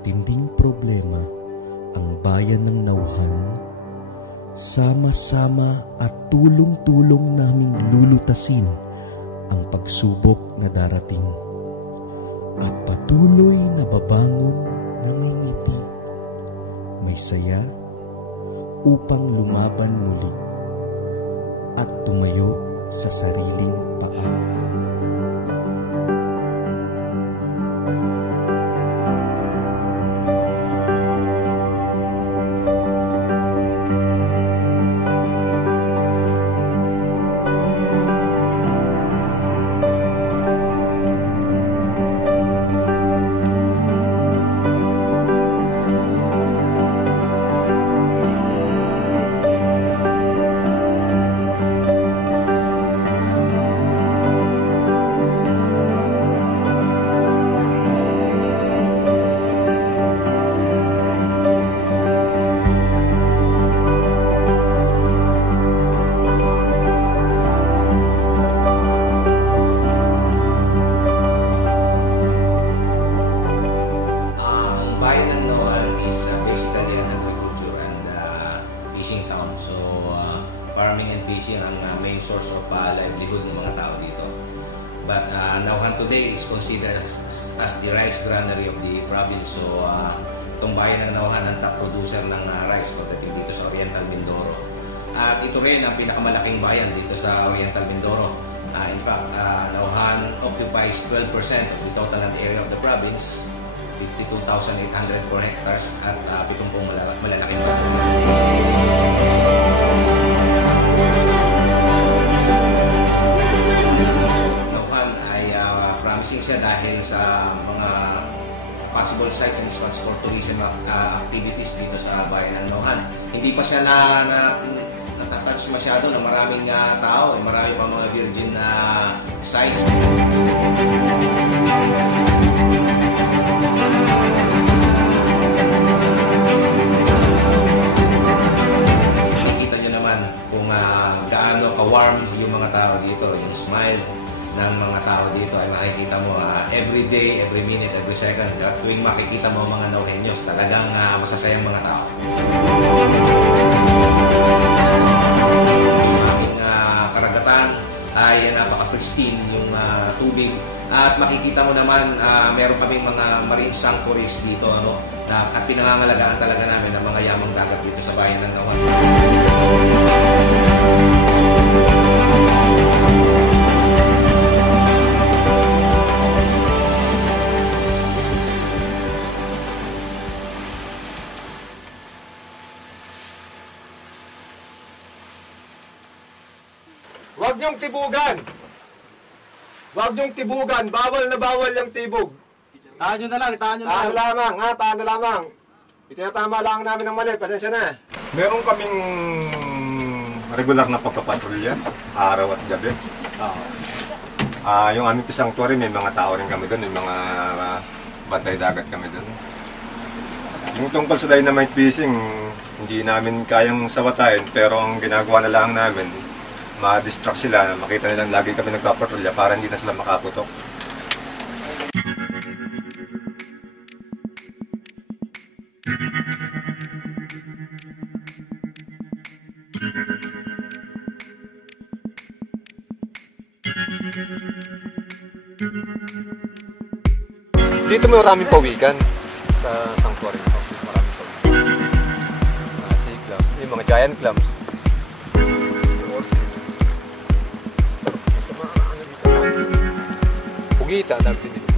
matinding problema ang bayan ng Nauhan, sama-sama at tulong-tulong naming lulutasin ang pagsubok na darating at patuloy na babangon na may ngiti, may saya upang lumaban muli at tumayo sa sariling paa. Farming and fishing ang main source of livelihood ng mga tao dito. But Nauhan today is considered as the rice granary of the province. So itong bayan ng Nauhan ang top producer ng rice pagdating dito sa Oriental Mindoro. At ito rin ang pinakamalaking bayan dito sa Oriental Mindoro. In fact, Nauhan occupies 12% of the total land area of the province, 52,804 hectares at 70 malalaking bayan. Promising siya dahil sa mga possible sites and spots for tourism activities dito sa bayan ng Nauhan. Hindi pa siya natatouch masyado ng maraming tao. Marami pa mga virgin sites. Nakikita nyo naman kung gaano ka-warm yung mga tao dito. Yung smile ng mga tao dito ay makikita mo every day, every minute, every second. At tuwing makikita mo mga Nauhenyos, talagang masasayang mga tao. Ang karagatan ay napaka-pristine yung tubig. At makikita mo naman, meron kaming mga marine sanctuaries dito, at pinangangalagaan talaga namin ang mga yamang dagat dito sa bayan ng Nauhan. Huwag niyong tibugan. Huwag niyong tibugan. Bawal na bawal yung tibog. Tahan nyo na lang, tahan nyo na lang. Tahan na lamang. Itinatama lang namin ng mali. Pasensya na. Meron kaming regular na pagpapatrolya, araw at gabi. Yung aming sanctuary, may mga tao rin kami doon. May mga bantay dagat kami doon. Yung tungkol sa dynamite fishing, hindi namin kayang sawatayin. Pero ang ginagawa na lang namin, ma-distract sila, makita nilang lagi kami nagpapatrolya para hindi na sila makaputok. Dito maraming pawikan sa sanctuary. Maraming pawikan. Mga sea clams, yung mga giant clams. Pugita, dami din dito.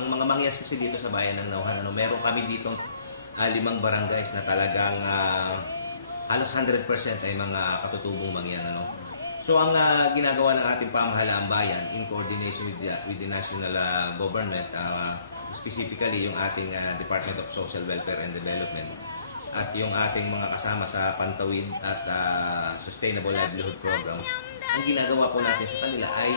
Ang mga mangyas kasi dito sa bayan ng Nauhan, meron kami dito 5 barangays na talagang halos 100% ay mga katutubong mangyan. Ano? So ang ginagawa ng ating pamahalaang bayan in coordination with the national government, specifically yung ating Department of Social Welfare and Development at yung ating mga kasama sa Pantawid at Sustainable Livelihood Program, ang ginagawa po natin sa kanila ay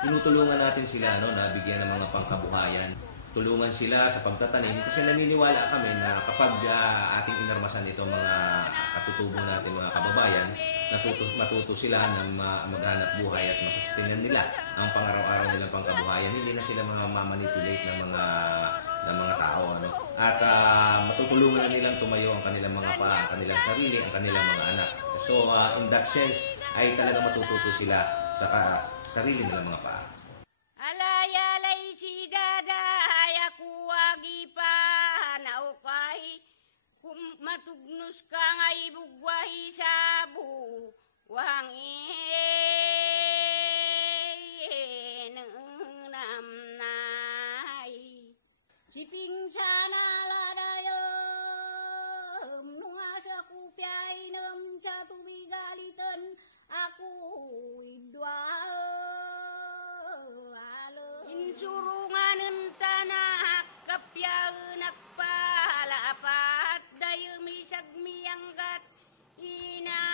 tinutulungan natin sila na bigyan ng mga pangkabuhayan. Tulungan sila sa pagtatanim kasi naniniwala kami na kapag ating inarmasan itong mga katutubong natin, mga kababayan, matuto sila na maghanap buhay at masustinan nila ang pang-araw-araw nilang pangkabuhayan. Hindi na sila mamanipulate ng mga tao. Ano? At matutulungan na nilang tumayo ang kanilang mga paa, ang kanilang sarili, ang kanilang mga anak. So in that sense, ay talagang matututo sila sa sarili nilang mga paa. Alayalay si daday ako wagi pa naukay kung matugnos ka nga ibugwahi sa buwang namnay siping sana ladayom nunga sa kupyay nam sa tubigalitan ako idwao surunganan tanah kapyaw nagpalapat dayo misag miyanggat ina.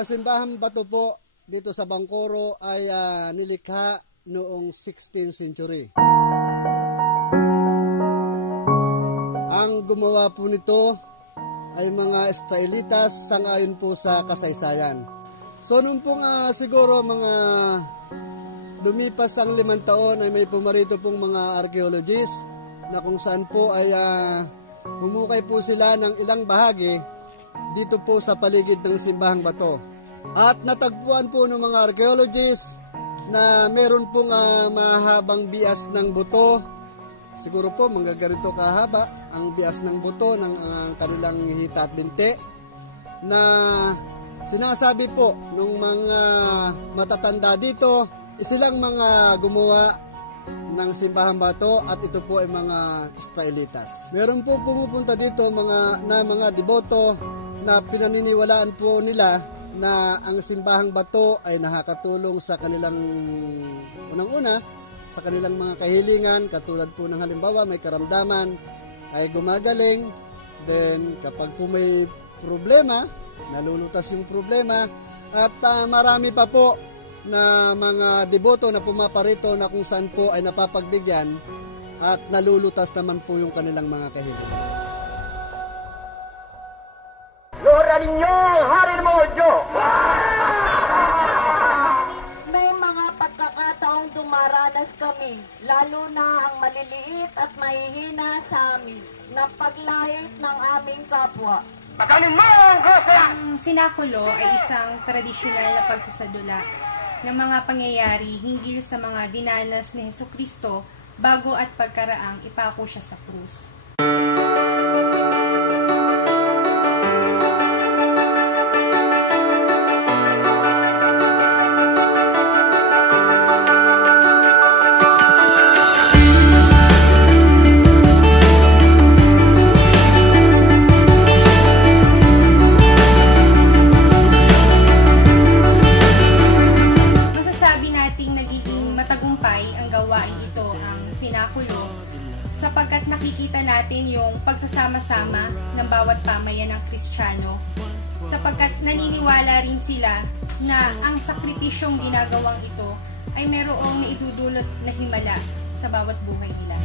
Simbahan Bato po dito sa Bangkoro ay nilikha noong 16th century. Ang gumawa po nito ay mga Israelitas sangayon po sa kasaysayan. So nung pong siguro mga lumipas ang 5 taon ay may pumarito pong mga archaeologists na kung saan po ay humukay po sila ng ilang bahagi dito po sa paligid ng Simbahang Bato. At natagpuan po ng mga archaeologists na meron pong mahabang bias ng buto. Siguro po manggaganito kahaba ang bias ng buto ng kanilang hita at binti na sinasabi po ng mga matatanda dito silang mga gumawa ng Simbahang Bato at ito po ay mga Israelitas. Meron po pumupunta dito mga deboto na pinaniniwalaan po nila na ang Simbahang Bato ay nakakatulong sa kanilang unang-una sa kanilang mga kahilingan, katulad po ng halimbawa may karamdaman ay gumagaling, then kapag po may problema, nalulutas yung problema at marami pa po na mga deboto na pumaparito na kung saan po ay napapagbigyan at nalulutas naman po yung kanilang mga kahilingan. Lora ninyo ang hari mo, Diyo! May mga pagkakataong dumaranas kami, lalo na ang maliliit at mahihina sa amin, na paglahit ng aming kapwa. Pagkanin mo ang grosya! Ang sinakulo ay isang tradisyonal na pagsasadula ng mga pangyayari hinggil sa mga dinanas ni Hesukristo bago at pagkaraang ipako siya sa krus. Sapagkat nakikita natin yung pagsasama-sama ng bawat pamayan ng Kristiyano, sapagkat naniniwala rin sila na ang sakripisyong ginagawang ito ay mayroong naidudulot na himala sa bawat buhay nila.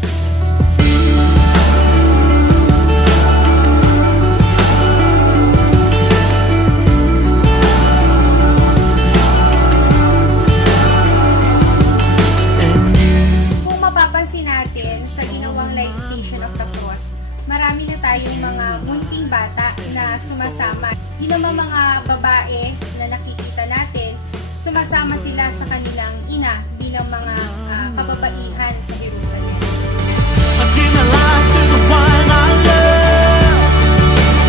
Marami na tayong mga munting bata na sumasama. Yung mga babae na nakikita natin, sumasama sila sa kanilang ina bilang mga kababaihan sa Jerusalem. I give my life to the one I love,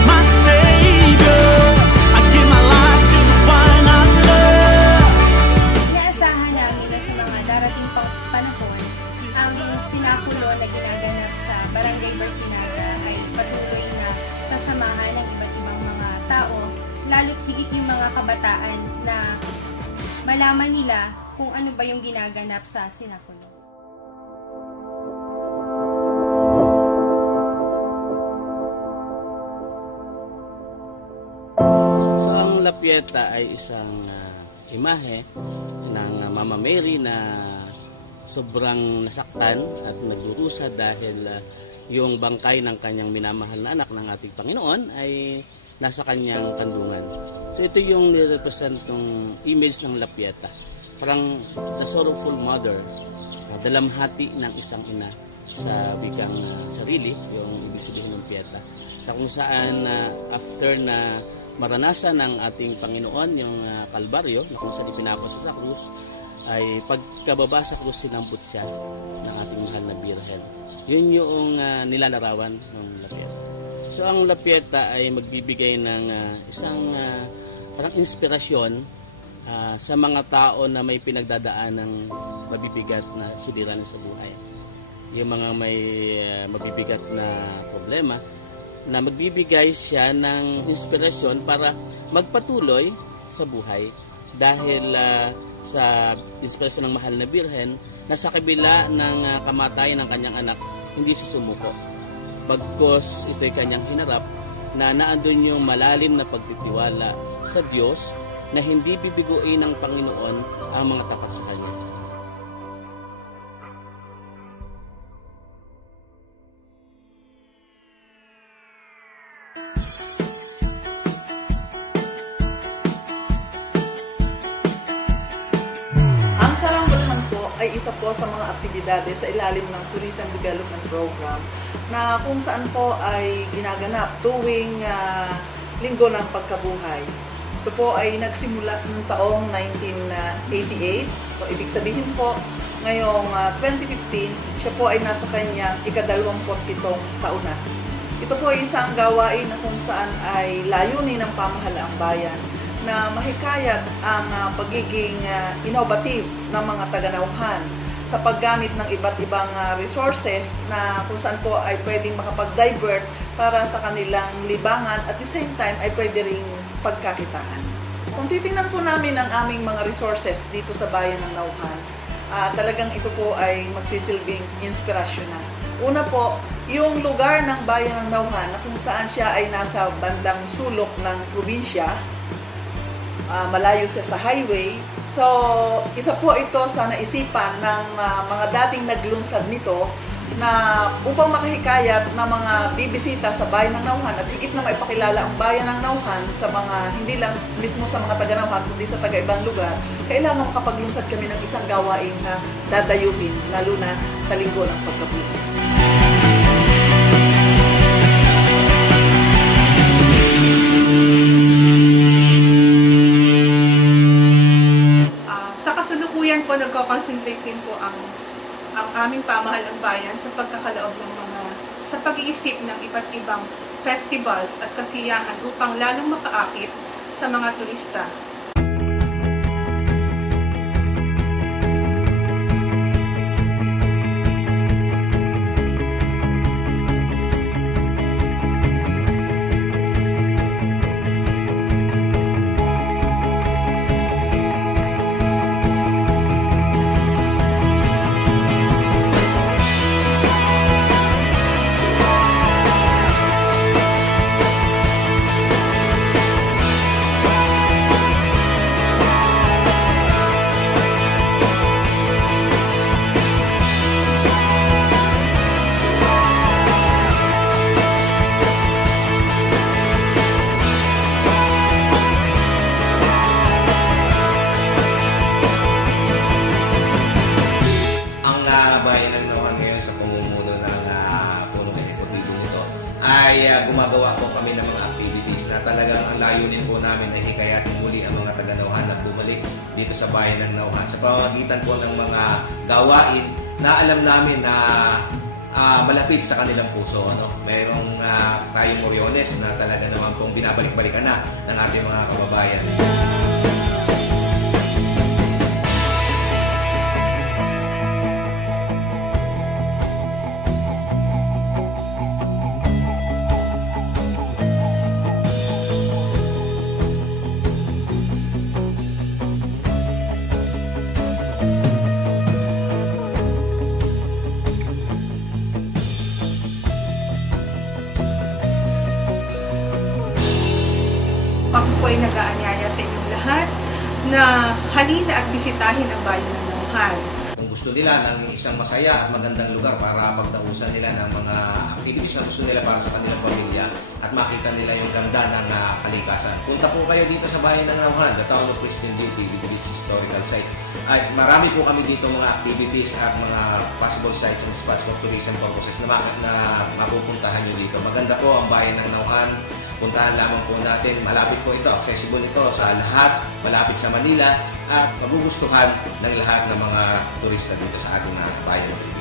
my Savior. I give my life to the one I love. Inaasahan namin na sa mga darating pang panahon, ang sinakulo na ginaganap sa Barangay Barsinada ay patuloy na sasamahan ng iba't malaman nila kung ano ba yung ginaganap sa sinapulo. So ang Lapieta ay isang imahe ng Mama Mary na sobrang nasaktan at nagdurusa dahil yung bangkay ng kanyang minamahal na anak ng ating Panginoon ay nasa kanyang kandungan. So ito yung nirepresent ng image ng Lapieta. Parang the sorrowful mother, dalamhati ng isang ina sa wikang sarili, yung ibig sabihin ng Pieta. Na kung saan after na maranasan ng ating Panginoon yung Kalbaryo, na kung saan ipinapasa sa krus, ay pagkababa sa krus sinampot siya ng ating mahal na Birhen. Yun yung nilalarawan ng Lapieta. So ang Lapieta ay magbibigay ng isang parang inspirasyon sa mga tao na may pinagdadaan ng mabibigat na suliranin sa buhay. Yung mga may mabibigat na problema, na magbibigay siya ng inspirasyon para magpatuloy sa buhay dahil sa inspirasyon ng mahal na Birhen na sa kabila ng kamatayan ng kanyang anak, hindi siya sumuko. Bagkos ito'y kanyang hinarap na naandun yung malalim na pagtitiwala sa Diyos na hindi bibiguin ng Panginoon ang mga tapat sa Kanya. Ay isa po sa mga aktibidades sa ilalim ng Tourism Development Program na kung saan po ay ginaganap tuwing Linggo ng Pagkabuhay. Ito po ay nagsimula noong taong 1988. So ibig sabihin po, ngayong 2015, siya po ay nasa kanyang ika-27 taon na. Ito po ay isang gawain na kung saan ay layunin ng pamahalaang bayan na mahikayat ang pagiging innovative ng mga taga-Nauhan sa paggamit ng iba't ibang resources na kung saan po ay pwedeng makapag-divert para sa kanilang libangan at the same time ay pwede ring pagkakitaan. Kung titingnan po namin ang aming mga resources dito sa bayan ng Nauhan, talagang ito po ay magsisilbing inspirasyon na. Una po, yung lugar ng bayan ng Nauhan na kung saan siya ay nasa bandang sulok ng probinsya, malayo siya sa highway. So, isa po ito sa naisipan ng mga dating naglunsad nito na upang makahikayat ng mga bibisita sa bayan ng Nauhan at higit na maipakilala ang bayan ng Nauhan sa mga, hindi lang mismo sa mga taga-Nauhan, kundi sa taga-ibang lugar, kailangan makapaglunsad kami ng isang gawain na dadayuhin, lalo na sa Linggo ng Pagkabuhay. Po, nagko-concentrate din po ang aming pamahalang bayan sa pagkakalaob ng sa pag-iisip ng iba't ibang festivals at kasiyahan upang lalong makaakit sa mga turista. Gumagawa po kami ng mga activities na talagang ang layunin po namin ay hikayatin muli ang mga taga-Nauhan na bumalik dito sa bayan ng Nauhan sa pamamagitan po ng mga gawain na alam namin na malapit sa kanilang puso. Mayroong tayong Oriones na talaga naman pong binabalik-balikan na ng ating mga kababayan. na halina at bisitahin ang bayan ng Nauhan. Kung gusto nila ng isang masaya at magandang lugar para pagdausan nila ng mga activities na gusto nila para sa kanilang pamilya at makita nila yung ganda ng kalikasan. Punta po kayo dito sa bayan ng Nauhan, the town of Christian Beauty, with its historical site. At marami po kami dito mga activities at mga possible sites and spots for tourism purposes na mapupuntahan nyo dito. Maganda po ang bayan ng Nauhan. Puntahan lamang po natin. Malapit po ito. Accessible ito sa lahat. Malapit sa Manila at magugustuhan ng lahat ng mga turista dito sa ating bayan.